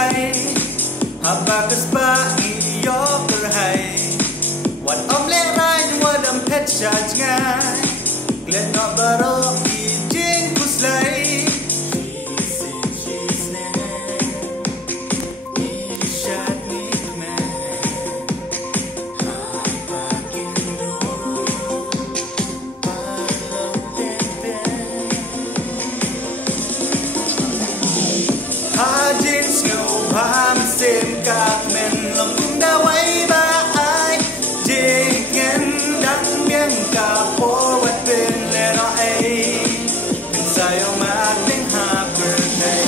Habakas pa iyokerhay Wat om le rai wat am pet shaj ngai Glet no baro I jing kuslay Xem các men lòng cũng đã quay ba ai chỉ nghe đắng miếng cả phố vật bên lẽ đó ấy đừng sai ông mà đến hạ birthday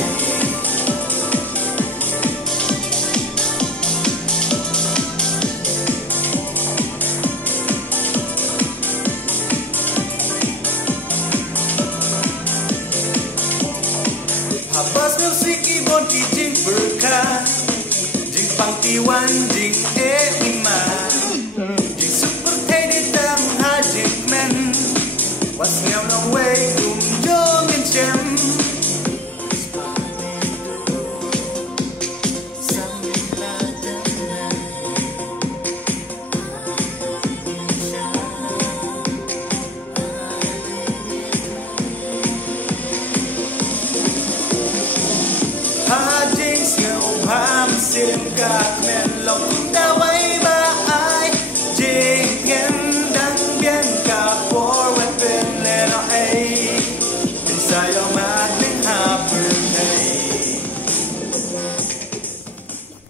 Habas music ibon ki jing berkah Pangkiwan jing lima jing super thay đi tam ha jing men what's now no way kum jong in chem ha jing snow ham sim các men lòng cũng đã quay